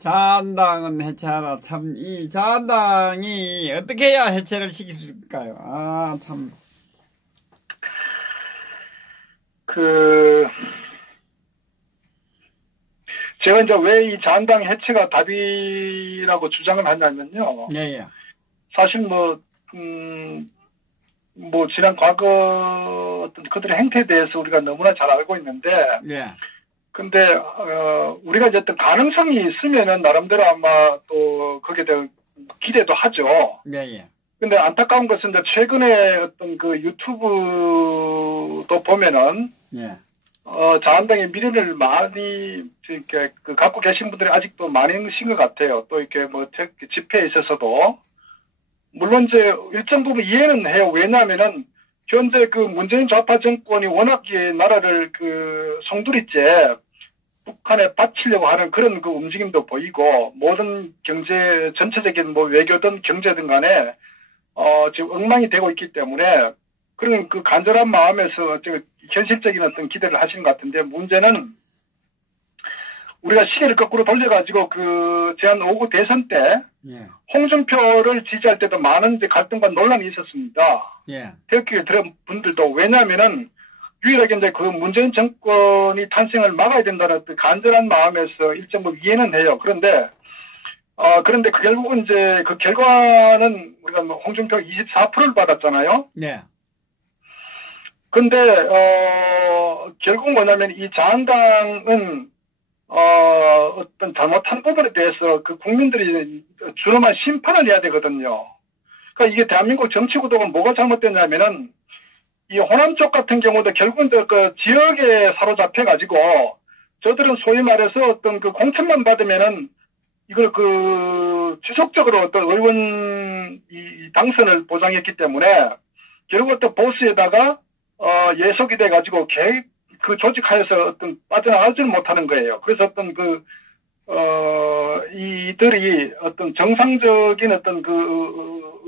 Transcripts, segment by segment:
자한당은 해체하라. 참, 이 자한당이 어떻게 해야 해체를 시킬 수 있을까요? 아, 참. 제가 이제 왜 이 자한당 해체가 답이라고 주장을 하냐면요. 예, 예. 사실 지난 과거 어떤 그들의 행태에 대해서 우리가 너무나 잘 알고 있는데. 예. 근데, 우리가 이제 어떤 가능성이 있으면은 나름대로 아마 또 거기에 대한 기대도 하죠. 예, 예. 근데 안타까운 것은 이제 최근에 어떤 그 유튜브도 보면은. 예. 자한당의 미래를 많이, 이렇게, 갖고 계신 분들이 아직도 많으신 것 같아요. 또 이렇게 집회에 있어서도. 물론 이제 일정 부분 이해는 해요. 왜냐하면은, 현재 문재인 좌파 정권이 워낙 나라를 송두리째 북한에 바치려고 하는 그런 움직임도 보이고, 모든 경제, 전체적인 외교든 경제든 간에, 지금 엉망이 되고 있기 때문에, 그런 간절한 마음에서 현실적인 어떤 기대를 하신 것 같은데, 문제는 우리가 시계를 거꾸로 돌려가지고 지난 5구 대선 때 예. 홍준표를 지지할 때도 많은 이제 갈등과 논란이 있었습니다. 예. 태극기를 들은 분들도. 왜냐하면은 유일하게 이제 문재인 정권이 탄생을 막아야 된다는 간절한 마음에서 일정 부분 이해는 해요. 그런데 결국은 이제 결과는 우리가 홍준표 24%를 받았잖아요. 네. 근데, 결국 뭐냐면 이 자한당은, 어떤 잘못한 부분에 대해서 국민들이 준엄한 심판을 해야 되거든요. 그러니까 이게 대한민국 정치 구도가 뭐가 잘못됐냐면은 이 호남 쪽 같은 경우도 결국은 지역에 사로잡혀가지고 저들은 소위 말해서 어떤 공천만 받으면은 이걸 지속적으로 어떤 의원 당선을 보장했기 때문에 결국 어떤 보수에다가 예속이 돼가지고 조직하에서 어떤 빠져나가지는 못하는 거예요. 그래서 어떤 이들이 어떤 정상적인 어떤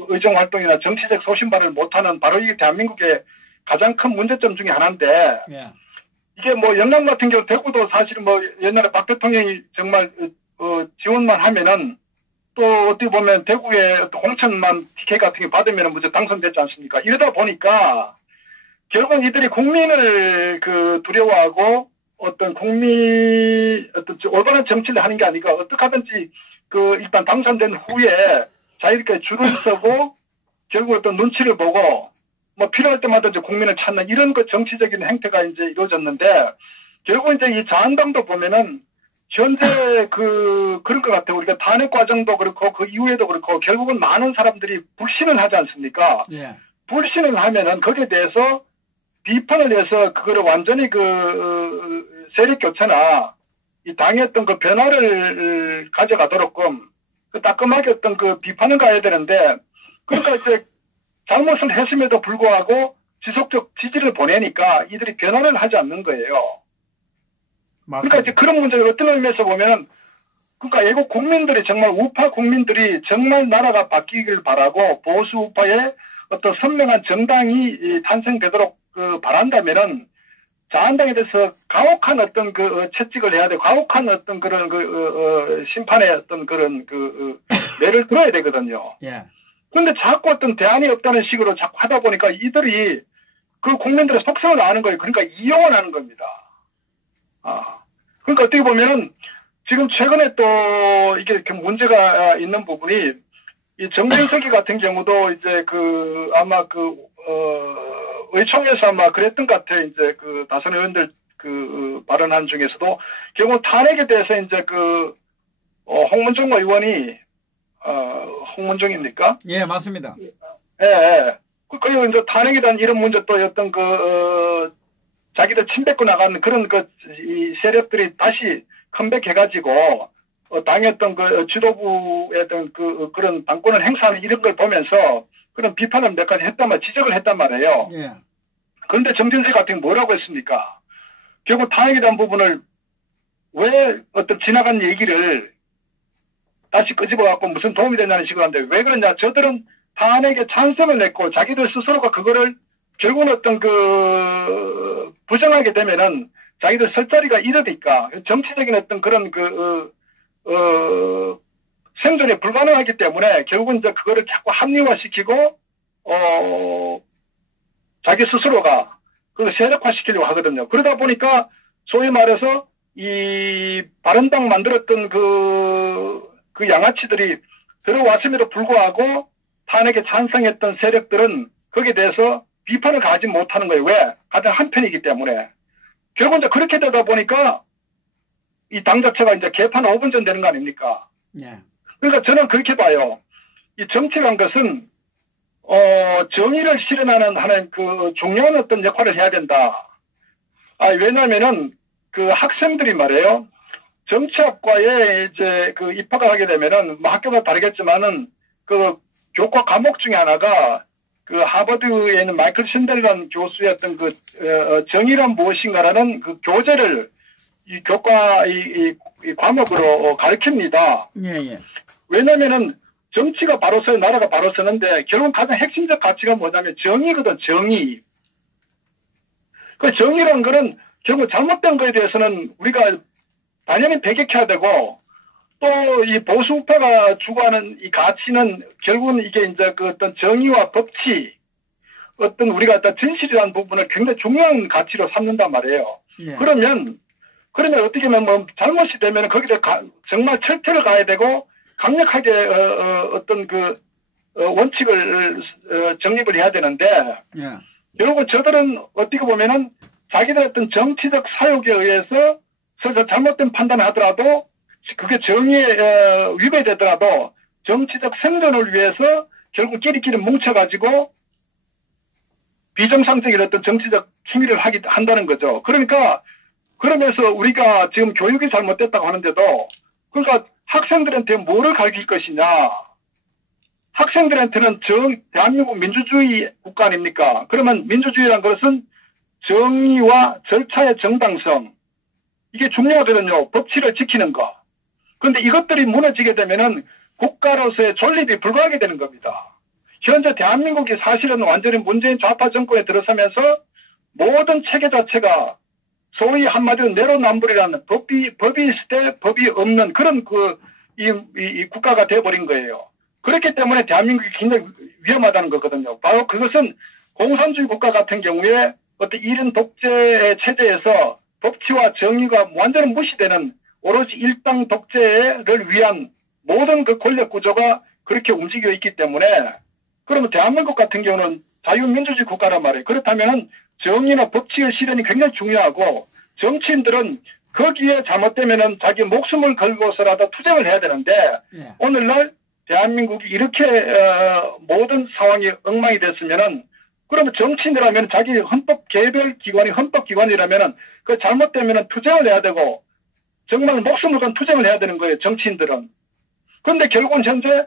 의정 활동이나 정치적 소신발을 못하는 바로 이게 대한민국의 가장 큰 문제점 중에 하나인데, 예. 이게 영남 같은 경우 대구도 사실은 옛날에 박 대통령이 정말, 지원만 하면은 또 어떻게 보면 대구에 공천만 TK 같은 게 받으면은 먼저 당선됐지 않습니까? 이러다 보니까 결국 이들이 국민을 두려워하고 어떤 올바른 정치를 하는 게 아니라 어떻게 하든지 일단 당선된 후에 자유롭게 줄을 서고 결국 어떤 눈치를 보고 필요할 때마다 이제 국민을 찾는 이런 정치적인 행태가 이제 이루어졌는데 결국 이제 이 자한당도 보면은 현재 그런 것 같아요. 우리가 탄핵 과정도 그렇고 그 이후에도 그렇고 결국은 많은 사람들이 불신을 하지 않습니까? 예. 불신을 하면은 거기에 대해서 비판을 해서 그거를 완전히 세력 교체나 이 당의 어떤 변화를 가져가도록끔 따끔하게 어떤 비판을 가야 되는데 그러니까 이제 잘못을 했음에도 불구하고 지속적 지지를 보내니까 이들이 변화를 하지 않는 거예요. 맞습니다. 그러니까 이제 그런 문제를 어떤 의미에서 보면은 그러니까 애국 국민들이 정말 우파 국민들이 정말 나라가 바뀌길 바라고 보수 우파의 어떤 선명한 정당이 탄생되도록 바란다면은 자한당에 대해서 가혹한 어떤 채찍을 해야 돼. 가혹한 어떤 그런 심판의 어떤 그런 매를 들어야 되거든요. 예. 그런데 자꾸 어떤 대안이 없다는 식으로 자꾸 하다 보니까 이들이 국민들의 속성을 아는 거예요. 그러니까 이용을 하는 겁니다. 그러니까 어떻게 보면은 지금 최근에 또 이게 문제가 있는 부분이 이 정진석이 같은 경우도 이제 아마 의총에서 아마 그랬던 것 같아요. 이제 다선 의원들 발언한 중에서도 결국 탄핵에 대해서 이제 홍문종 의원이 홍문종입니까? 예, 맞습니다. 예. 그리고 이제 탄핵에 대한 이런 문제 또 어떤 자기들 침뱉고 나가는 그런 이 세력들이 다시 컴백해가지고 당의 어떤 지도부의 어떤 그런 당권을 행사하는 이런 걸 보면서 그런 비판을 몇 가지 지적을 했단 말이에요. 예. 그런데 정진석 같은 게 뭐라고 했습니까? 결국 탄핵에 대한 부분을 왜 어떤 지나간 얘기를 다시 끄집어갖고 무슨 도움이 되냐는 식으로 하는데 왜 그러냐? 저들은 탄핵에 찬성을 냈고 자기들 스스로가 그거를 결국은 어떤 부정하게 되면은 자기들 설 자리가 이러니까 정치적인 어떤 그런 생존이 불가능하기 때문에 결국은 이제 그거를 자꾸 합리화시키고, 자기 스스로가 그걸 세력화시키려고 하거든요. 그러다 보니까 소위 말해서 이 바른당 만들었던 그 양아치들이 들어왔음에도 불구하고 탄핵에 찬성했던 세력들은 거기에 대해서 비판을 가하지 못하는 거예요. 왜? 가장 한편이기 때문에. 결국 이제 그렇게 되다 보니까 이 당 자체가 이제 개판 5분 전 되는 거 아닙니까? 예. 그러니까 저는 그렇게 봐요. 이 정치란 것은, 정의를 실현하는 하는 그 중요한 어떤 역할을 해야 된다. 왜냐면은 그 학생들이 말이에요. 정치학과에 이제 그 입학을 하게 되면은 뭐 학교가 다르겠지만은 그 교과 과목 중에 하나가 그 하버드에 있는 마이클 신델이라는 교수의 어떤 그 정의란 무엇인가라는 그 교재를 이 교과 이 과목으로 가르칩니다. 예. 왜냐면은 정치가 바로 서요, 나라가 바로 서는데 결국 가장 핵심적 가치가 뭐냐면 정의거든, 정의. 그 정의라는 거는 결국 잘못된 거에 대해서는 우리가 당연히 배격해야 되고, 또 이 보수 우파가 추구하는 이 가치는 결국은 이게 이제 그 어떤 정의와 법치, 어떤 우리가 어떤 진실이라는 부분을 굉장히 중요한 가치로 삼는단 말이에요. 예. 그러면 어떻게 보면 뭐 잘못이 되면 거기에 정말 철퇴를 가야 되고 강력하게 어떤 그 원칙을 정립을 해야 되는데, 예. 결국은 저들은 어떻게 보면은 자기들 어떤 정치적 사욕에 의해서 잘못된 판단을 하더라도 그게 정의에 위배되더라도 정치적 생존을 위해서 결국 끼리끼리 뭉쳐가지고 비정상적인 어떤 정치적 행위를 한다는 거죠. 그러니까 그러면서 우리가 지금 교육이 잘못됐다고 하는데도, 그러니까 학생들한테 뭐를 가르칠 것이냐. 학생들한테는 대한민국 민주주의 국가 아닙니까? 그러면 민주주의란 것은 정의와 절차의 정당성, 이게 중요하거든요. 법치를 지키는 거. 그런데 이것들이 무너지게 되면은 국가로서의 존립이 불가하게 되는 겁니다. 현재 대한민국이 사실은 완전히 문재인 좌파 정권에 들어서면서 모든 체계 자체가 소위 한마디로 내로남불이라는 법이 있을 때 법이 없는 그런 이 국가가 되어버린 거예요. 그렇기 때문에 대한민국이 굉장히 위험하다는 거거든요. 바로 그것은 공산주의 국가 같은 경우에 어떤 이런 독재 체제에서 법치와 정의가 완전히 무시되는 오로지 일당 독재를 위한 모든 그 권력 구조가 그렇게 움직여 있기 때문에, 그러면 대한민국 같은 경우는 자유민주주의 국가란 말이에요. 그렇다면은 정의나 법치의 실현이 굉장히 중요하고, 정치인들은 거기에 잘못되면은 자기 목숨을 걸고서라도 투쟁을 해야 되는데, 예. 오늘날 대한민국이 이렇게 모든 상황이 엉망이 됐으면은, 그러면 정치인이라면 자기 헌법 개별 기관이 헌법기관이라면은 그 잘못되면은 투쟁을 해야 되고, 정말 목숨을 건 투쟁을 해야 되는 거예요, 정치인들은. 그런데 결국은 현재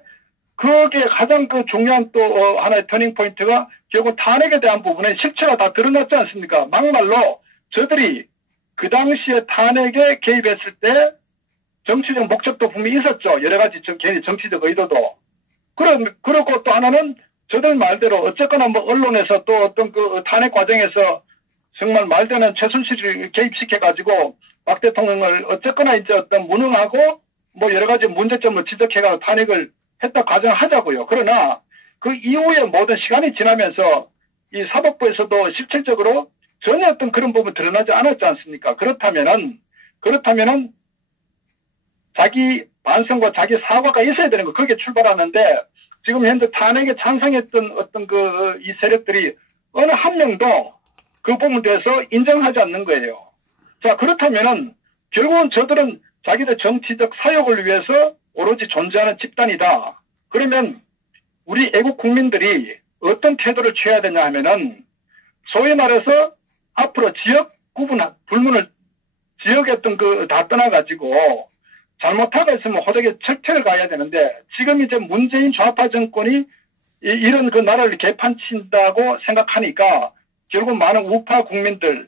그게 가장 그 중요한 또 하나의 터닝 포인트가 결국 탄핵에 대한 부분에 실체가 다 드러났지 않습니까? 막말로 저들이 그 당시에 탄핵에 개입했을 때 정치적 목적도 분명히 있었죠. 여러 가지 개인의 정치적 의도도. 그리고 또 하나는 저들 말대로 어쨌거나 뭐 언론에서 또 어떤 그 탄핵 과정에서 정말 말되는 최순실을 개입시켜가지고 박 대통령을 어쨌거나 이제 어떤 무능하고 뭐 여러 가지 문제점을 지적해가지고 탄핵을 했다 가정하자고요. 그러나 그 이후에 모든 시간이 지나면서 이 사법부에서도 실질적으로 전혀 어떤 그런 부분 드러나지 않았지 않습니까? 그렇다면은 자기 반성과 자기 사과가 있어야 되는 거, 거기에 출발하는데, 지금 현재 탄핵에 찬성했던 어떤 이 세력들이 어느 한 명도 그 부분에 대해서 인정하지 않는 거예요. 자, 그렇다면은 결국은 저들은 자기들 정치적 사욕을 위해서 오로지 존재하는 집단이다. 그러면 우리 애국 국민들이 어떤 태도를 취해야 되냐 하면은, 소위 말해서 앞으로 지역 불문을 지역에 어떤 다 떠나가지고 잘못하고 있으면 호적에 철퇴를 가야 되는데, 지금 이제 문재인 좌파 정권이 이런 그 나라를 개판친다고 생각하니까 결국 많은 우파 국민들이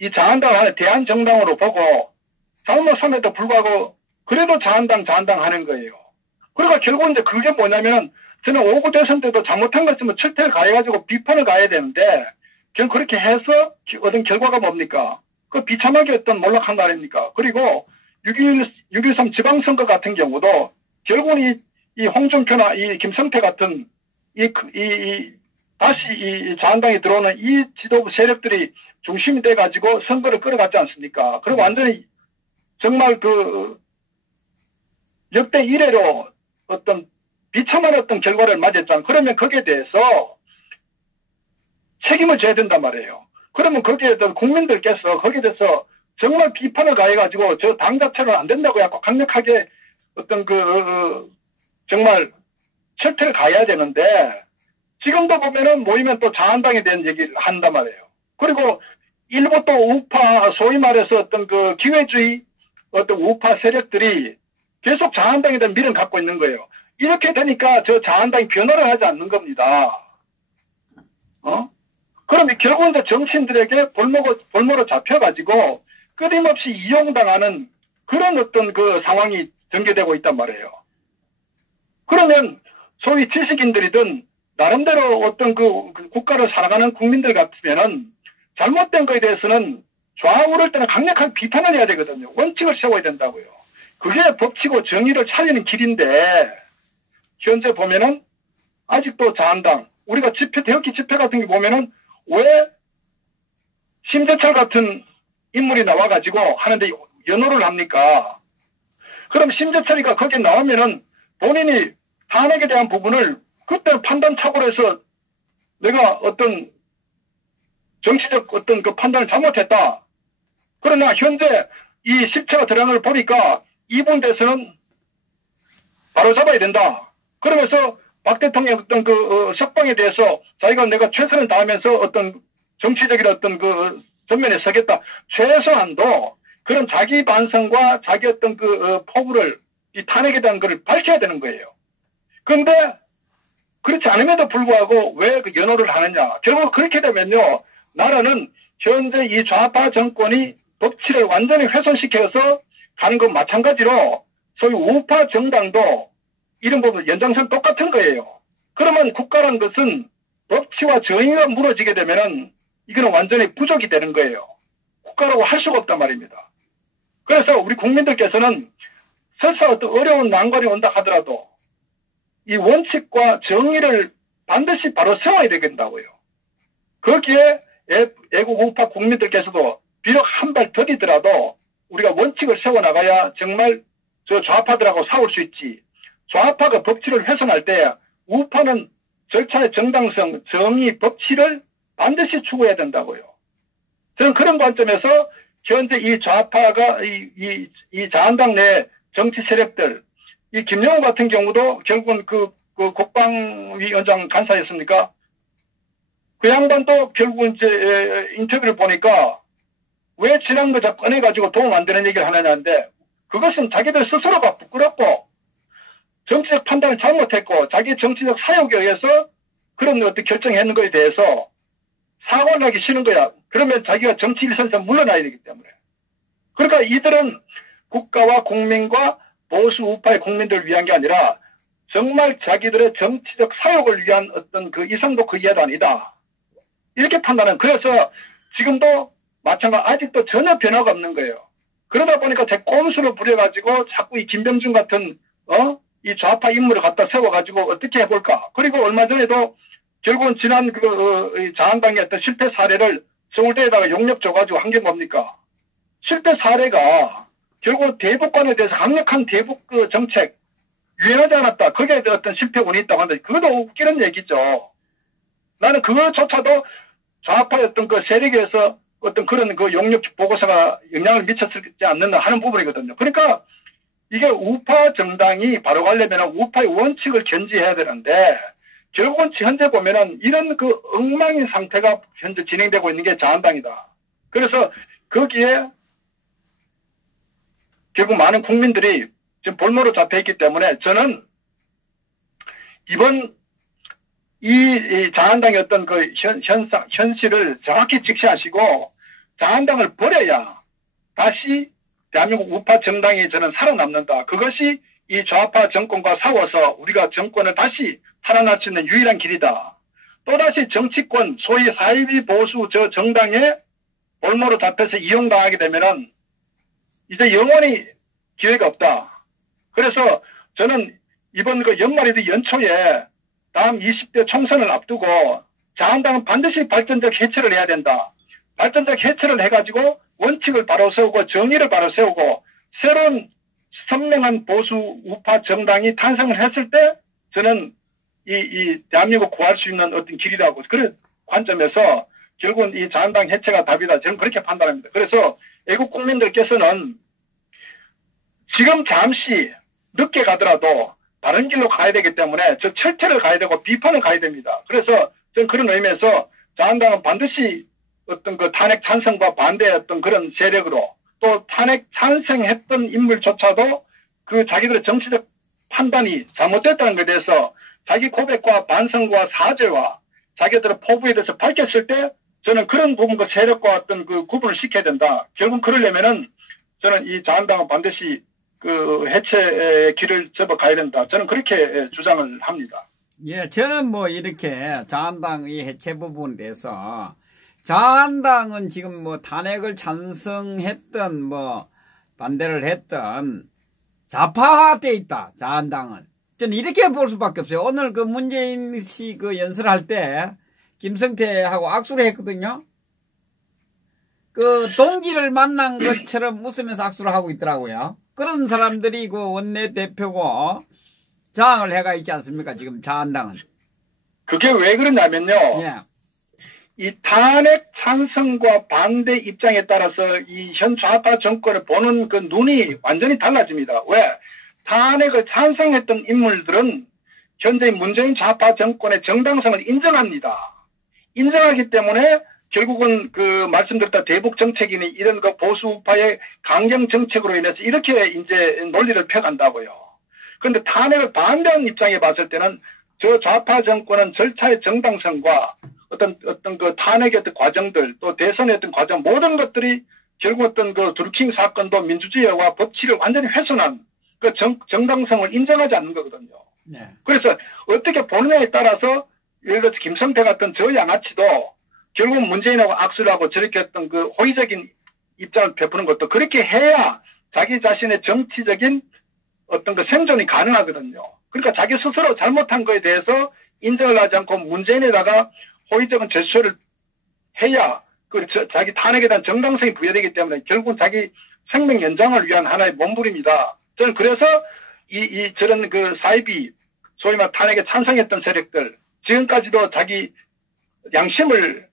이 자한당을 하는 대한정당으로 보고 잘못함에도 불구하고 그래도 자한당 하는 거예요. 그러니까 결국 이제 그게 뭐냐면, 저는 5구 대선 때도 잘못한 것 있으면 철퇴를 가해가지고 비판을 가야 되는데, 결국 그렇게 해서 얻은 결과가 뭡니까? 그 비참하게 어떤 몰락한 거 아닙니까? 그리고 6.13 지방선거 같은 경우도 결국은 이 홍준표나 이 김성태 같은 다시 이 자한당에 들어오는 이 지도부 세력들이 중심이 돼가지고 선거를 끌어갔지 않습니까? 그리고 완전히 정말 역대 이래로 어떤 비참한 어떤 결과를 맞았잖아. 그러면 거기에 대해서 책임을 져야 된단 말이에요. 그러면 거기에 대해서 국민들께서 거기에 대해서 정말 비판을 가해가지고 저 당 자체는 안 된다고 약간 강력하게 어떤 정말 철퇴를 가해야 되는데 지금도 보면은 모이면 또 자한당에 대한 얘기를 한단 말이에요. 그리고 일부 또 우파, 소위 말해서 어떤 기회주의 어떤 우파 세력들이 계속 자한당에 대한 미련을 갖고 있는 거예요. 이렇게 되니까 저 자한당이 변화를 하지 않는 겁니다. 그럼 결국은 이제 정치인들에게 볼모로 잡혀가지고 끊임없이 이용당하는 그런 어떤 상황이 전개되고 있단 말이에요. 그러면 소위 지식인들이든 나름대로 어떤 국가를 사랑하는 국민들 같으면은 잘못된 거에 대해서는 좌우를 때는 강력한 비판을 해야 되거든요. 원칙을 세워야 된다고요. 그게 법치고 정의를 차리는 길인데 현재 보면은 아직도 자한당 우리가 대역기 집회 같은 게 보면은 왜 심재철 같은 인물이 나와가지고 하는데 연호를 합니까? 그럼 심재철이가 거기에 나오면은 본인이 탄핵에 대한 부분을 그때 판단 착오해서 내가 어떤 정치적 어떤 판단을 잘못했다. 그러나 현재 이 실체가 드러난 걸 보니까 이분 대해서는 바로 잡아야 된다. 그러면서 박 대통령 어떤 석방에 대해서 자기가 내가 최선을 다하면서 어떤 정치적인 어떤 전면에 서겠다. 최소한도 그런 자기 반성과 자기 어떤 포부를 이 탄핵에 대한 것을 밝혀야 되는 거예요. 그런데 그렇지 않음에도 불구하고 왜 연호를 하느냐. 결국 그렇게 되면요. 나라는 현재 이 좌파 정권이 법치를 완전히 훼손시켜서 가는 것 마찬가지로 소위 우파 정당도 이런 부분 연장선 똑같은 거예요. 그러면 국가란 것은 법치와 정의가 무너지게 되면은 이거는 완전히 부족이 되는 거예요. 국가라고 할 수가 없단 말입니다. 그래서 우리 국민들께서는 설사 어떤 어려운 난관이 온다 하더라도 이 원칙과 정의를 반드시 바로 세워야 되겠다고요. 거기에 애국 우파 국민들께서도 비록 한 발 더디더라도 우리가 원칙을 세워나가야 정말 저 좌파들하고 싸울 수 있지. 좌파가 법치를 훼손할 때 우파는 절차의 정당성, 정의, 법치를 반드시 추구해야 된다고요. 저는 그런 관점에서 현재 이 좌파가 이 자한당 내 정치 세력들, 이 김영호 같은 경우도 결국은 국방위원장 간사였습니까? 그 양반도 결국은 이제 인터뷰를 보니까 왜 지난 거 자꾸 꺼내가지고 도움 안 되는 얘기를 하느냐는데 그것은 자기들 스스로가 부끄럽고 정치적 판단을 잘못했고 자기 정치적 사욕에 의해서 그런 어떤 결정했는 것에 대해서 사과를 하기 싫은 거야. 그러면 자기가 정치 일선에서 물러나야 되기 때문에. 그러니까 이들은 국가와 국민과 보수 우파의 국민들을 위한 게 아니라 정말 자기들의 정치적 사욕을 위한 어떤 이성도 이해도 아니다. 이렇게 판단은. 그래서 지금도 마찬가지로 아직도 전혀 변화가 없는 거예요. 그러다 보니까 제 꼼수를 부려가지고 자꾸 이 김병준 같은 이 좌파 인물을 갖다 세워가지고 어떻게 해볼까. 그리고 얼마 전에도 결국은 지난 자한당의 어떤 실패 사례를 서울대에다가 용역 줘가지고 한 게 뭡니까? 실패 사례가 결국 대북관에 대해서 강력한 대북 정책 유연하지 않았다. 거기에 대한 어떤 실패군이 있다고 하는데 그것도 웃기는 얘기죠. 나는 그거조차도 좌파의 어떤 세력에서 어떤 그런 용역 보고서가 영향을 미쳤지 않는다 하는 부분이거든요. 그러니까 이게 우파 정당이 바로 가려면 우파의 원칙을 견지해야 되는데 결국은 현재 보면은 이런 엉망인 상태가 현재 진행되고 있는 게 자한당이다. 그래서 거기에 결국 많은 국민들이 지금 볼모로 잡혀있기 때문에 저는 이번 이 자한당의 어떤 현실을 정확히 직시하시고 자한당을 버려야 다시 대한민국 우파 정당이 저는 살아남는다. 그것이 이 좌파 정권과 싸워서 우리가 정권을 다시 살아날 수 있는 유일한 길이다. 또다시 정치권, 소위 사이비 보수 저 정당에 볼모로 잡혀서 이용당하게 되면은 이제 영원히 기회가 없다. 그래서 저는 이번 그 연말이든 연초에 다음 20대 총선을 앞두고 자한당은 반드시 발전적 해체를 해야 된다. 발전적 해체를 해가지고 원칙을 바로 세우고 정의를 바로 세우고 새로운 선명한 보수 우파 정당이 탄생을 했을 때 저는 이 대한민국 구할 수 있는 어떤 길이라고 그런 관점에서 결국은 이 자한당 해체가 답이다. 저는 그렇게 판단합니다. 그래서 애국 국민들께서는 지금 잠시 늦게 가더라도 다른 길로 가야 되기 때문에 저 철퇴를 가야 되고 비판을 가야 됩니다. 그래서 저는 그런 의미에서 자한당은 반드시 어떤 그 탄핵 찬성과 반대했던 그런 세력으로 또 탄핵 찬성했던 인물조차도 그 자기들의 정치적 판단이 잘못됐다는 것에 대해서 자기 고백과 반성과 사죄와 자기들의 포부에 대해서 밝혔을 때 저는 그런 부분과 세력과 어떤 그 구분을 시켜야 된다. 결국 그러려면은 저는 이 자한당은 반드시 그 해체의 길을 접어 가야 된다. 저는 그렇게 주장을 합니다. 예, 저는 뭐 이렇게 자한당의 해체 부분에 대해서 자한당은 지금 뭐 탄핵을 찬성했던 뭐 반대를 했던 좌파화되어 있다. 자한당은. 저는 이렇게 볼 수밖에 없어요. 오늘 그 문재인 씨 그 연설할 때 김성태하고 악수를 했거든요. 그 동지를 만난 것처럼 웃으면서 악수를 하고 있더라고요. 그런 사람들이 그 원내대표고 장을 해가 있지 않습니까? 지금 자한당은. 그게 왜 그러냐면요. 예. 이 탄핵 찬성과 반대 입장에 따라서 이 현 좌파 정권을 보는 그 눈이 완전히 달라집니다. 왜? 탄핵을 찬성했던 인물들은 현재 문재인 좌파 정권의 정당성을 인정합니다. 인정하기 때문에 결국은 그 말씀드렸다 대북 정책이니 이런 그 보수 우파의 강경 정책으로 인해서 이렇게 이제 논리를 펴간다고요. 그런데 탄핵을 반대하는 입장에 봤을 때는 저 좌파 정권은 절차의 정당성과 어떤 그 탄핵의 어떤 과정들 또 대선의 어떤 과정 모든 것들이 결국 어떤 그 드루킹 사건도 민주주의와 법치를 완전히 훼손한 그 정당성을 인정하지 않는 거거든요. 네. 그래서 어떻게 보느냐에 따라서 예를 들어서 김성태 같은 저 양아치도 결국 문재인하고 악수를 하고 저렇게 했던 그 호의적인 입장을 베푸는 것도 그렇게 해야 자기 자신의 정치적인 어떤 그 생존이 가능하거든요. 그러니까 자기 스스로 잘못한 거에 대해서 인정을 하지 않고 문재인에다가 호의적인 제스처를 해야 그 자기 탄핵에 대한 정당성이 부여되기 때문에 결국은 자기 생명 연장을 위한 하나의 몸부림이다. 저는 그래서 저런 그 사이비 소위 말 탄핵에 찬성했던 세력들 지금까지도 자기 양심을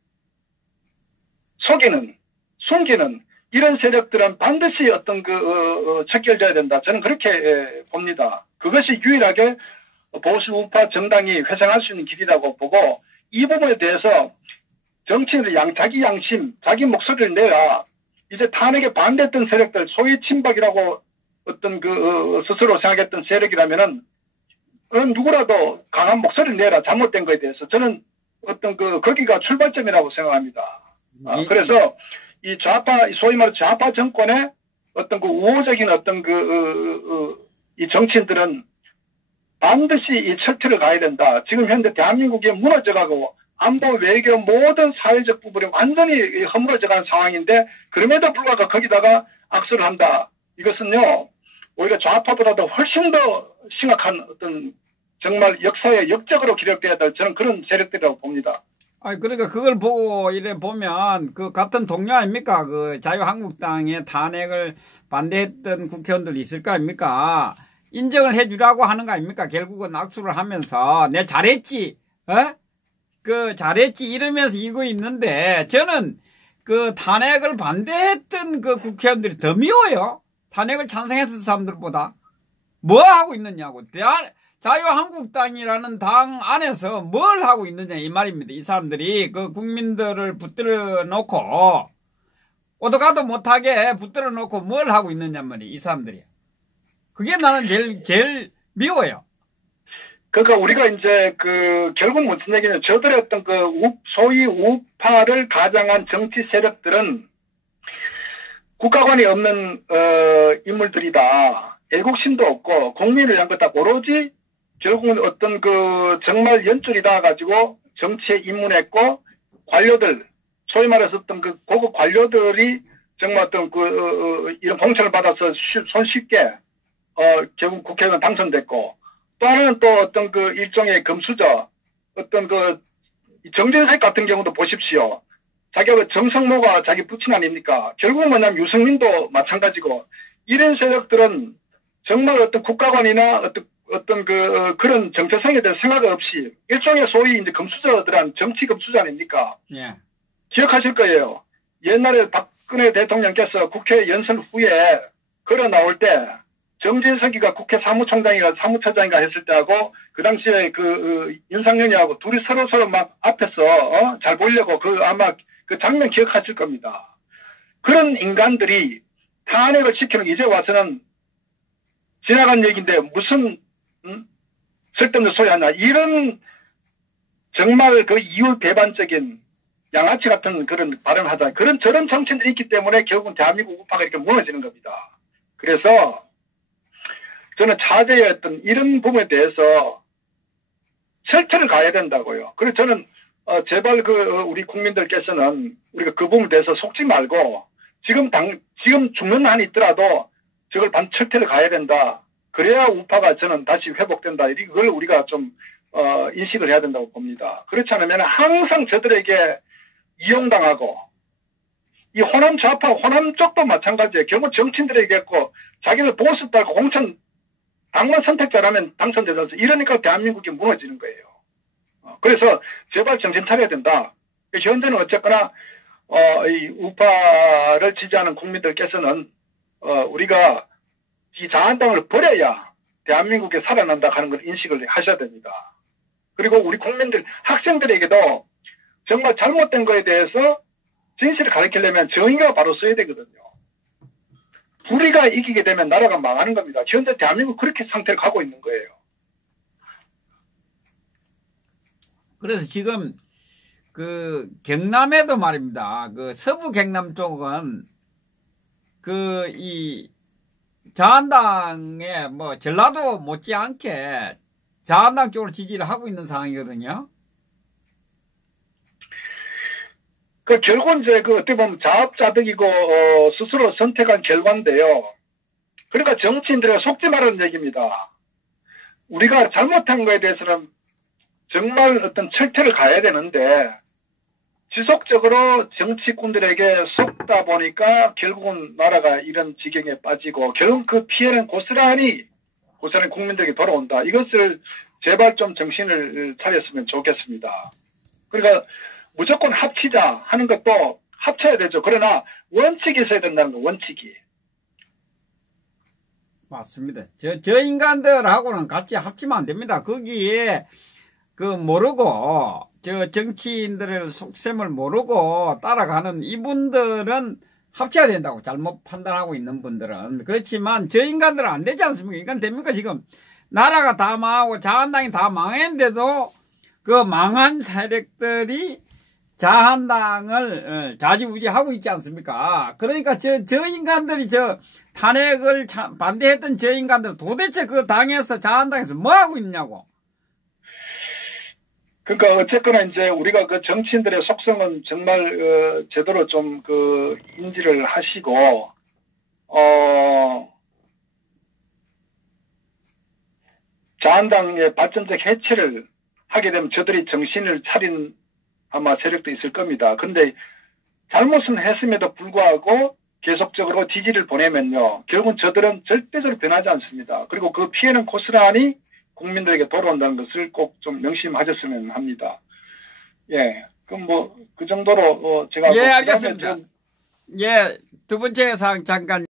속이는 숨기는 이런 세력들은 반드시 어떤 그 척결돼야 된다. 저는 그렇게 봅니다. 그것이 유일하게 보수 우파 정당이 회생할 수 있는 길이라고 보고 이 부분에 대해서 정치인들 자기 양심, 자기 목소리를 내야 이제 탄핵에 반대했던 세력들 소위 친박이라고 어떤 그 스스로 생각했던 세력이라면은 누구라도 강한 목소리를 내라 잘못된 거에 대해서 저는 어떤 거기가 출발점이라고 생각합니다. 그래서 이 좌파 소위 말해 좌파 정권의 어떤 그 우호적인 어떤 이 정치인들은 반드시 이 철퇴를 가야 된다. 지금 현재 대한민국이 무너져가고 안보 외교 모든 사회적 부분이 완전히 허물어져가는 상황인데 그럼에도 불구하고 거기다가 악수를 한다. 이것은요 오히려 좌파보다도 훨씬 더 심각한 어떤 정말 역사의 역적으로 기록돼야 될 저는 그런 세력들이라고 봅니다. 아니, 그러니까 그걸 보고 이래 보면 그 같은 동료 아닙니까? 그 자유한국당의 탄핵을 반대했던 국회의원들이 있을 거 아닙니까? 인정을 해주라고 하는 거 아닙니까? 결국은 악수를 하면서 내 잘했지, 잘했지 이러면서 이거 있는데 저는 그 탄핵을 반대했던 그 국회의원들이 더 미워요. 탄핵을 찬성했던 사람들보다. 뭐 하고 있느냐고. 자유한국당이라는 당 안에서 뭘 하고 있느냐 이 말입니다. 이 사람들이 그 국민들을 붙들어 놓고 오도 가도 못하게 붙들어 놓고 뭘 하고 있느냐 말이에요. 이 사람들이. 그게 나는 제일 미워요. 그러니까 우리가 이제 결국 무슨 얘기냐면 저들의 어떤 소위 우파를 가장한 정치 세력들은 국가관이 없는 인물들이다. 애국심도 없고 국민을 위한 거다. 오로지 결국은 어떤 정말 연줄이다 가지고 정치에 입문했고 관료들 소위 말해서 어떤 고급 관료들이 정말 어떤 이런 공천을 받아서 손쉽게 결국 국회의원 당선됐고, 또 하나는 또 어떤 일종의 금수저, 어떤 정진석 같은 경우도 보십시오. 자기가 정성모가 자기 부친 아닙니까? 결국은 뭐냐면 유승민도 마찬가지고, 이런 세력들은 정말 어떤 국가관이나 어떤 그런 정체성에 대한 생각 없이 일종의 소위 이제 금수저들한 정치 금수저 아닙니까? 예. 기억하실 거예요. 옛날에 박근혜 대통령께서 국회 연설 후에 걸어 나올 때 정진석이가 국회 사무처장인가 했을 때하고 그 당시에 윤상현이하고 둘이 서로 막 앞에서 잘 보이려고 아마 그 장면 기억하실 겁니다. 그런 인간들이 탄핵을 시키는 이제 와서는 지나간 얘기인데 무슨 쓸데없는 소리 하나, 이런 정말 이율 배반적인 양아치 같은 그런 발언을 하다. 저런 정치인들이 있기 때문에 결국은 대한민국 우파가 이렇게 무너지는 겁니다. 그래서 저는 차제의 어떤 이런 부분에 대해서 철퇴를 가야 된다고요. 그래서 저는 제발 우리 국민들께서는 우리가 그 부분에 대해서 속지 말고 지금 죽는 한이 있더라도 저걸 철퇴를 가야 된다. 그래야 우파가 저는 다시 회복된다. 이걸 우리가 좀 인식을 해야 된다고 봅니다. 그렇지 않으면 항상 저들에게 이용당하고, 이 호남 좌파, 호남 쪽도 마찬가지예요. 결국 정치인들에게 했고, 자기들 보수 따고 공천 당만 선택자라면 당선되지 않습니까? 이러니까 대한민국이 무너지는 거예요. 그래서 제발 정신 차려야 된다. 현재는 어쨌거나 이 우파를 지지하는 국민들께서는 우리가 이 자한당을 버려야 대한민국에 살아난다 하는 걸 인식을 하셔야 됩니다. 그리고 우리 국민들, 학생들에게도 정말 잘못된 거에 대해서 진실을 가르치려면 정의가 바로 써야 되거든요. 불의가 이기게 되면 나라가 망하는 겁니다. 현재 대한민국 그렇게 상태를 가고 있는 거예요. 그래서 지금 경남에도 말입니다. 서부 경남 쪽은 이 자한당에 전라도 못지않게 자한당 쪽으로 지지를 하고 있는 상황이거든요. 결국은 이제 어떻게 보면 자업자득이고 스스로 선택한 결과인데요. 그러니까 정치인들이 속지 말라는 얘기입니다. 우리가 잘못한 거에 대해서는 정말 어떤 철퇴를 가야 되는데 지속적으로 정치꾼들에게 속다 보니까 결국은 나라가 이런 지경에 빠지고 결국 그 피해는 고스란히 국민들에게 돌아온다. 이것을 제발 좀 정신을 차렸으면 좋겠습니다. 그러니까 무조건 합치자 하는 것도 합쳐야 되죠. 그러나 원칙이 있어야 된다는 거, 원칙이. 맞습니다. 저 인간들하고는 같이 합치면 안 됩니다. 거기에 모르고 정치인들의 속셈을 모르고 따라가는 이분들은 합쳐야 된다고 잘못 판단하고 있는 분들은. 그렇지만 저 인간들은 안 되지 않습니까? 이건 됩니까? 지금 나라가 다 망하고 자한당이 다 망했는데도 망한 세력들이 자한당을 좌지우지하고 있지 않습니까? 그러니까 저 인간들이 탄핵을 반대했던 저 인간들 도대체 당에서 자한당에서 뭐 하고 있냐고. 그러니까 어쨌거나 이제 우리가 정치인들의 속성은 정말 제대로 좀 인지를 하시고 자한당의 발전적 해체를 하게 되면 저들이 정신을 차린 아마 세력도 있을 겁니다. 그런데 잘못은 했음에도 불구하고 계속적으로 지지를 보내면요. 결국은 저들은 절대적으로 변하지 않습니다. 그리고 그 피해는 고스란히 국민들에게 돌아온다는 것을 꼭 좀 명심하셨으면 합니다. 예. 그럼 그 정도로 제가. 예, 알겠습니다. 예, 두 번째 사항 잠깐.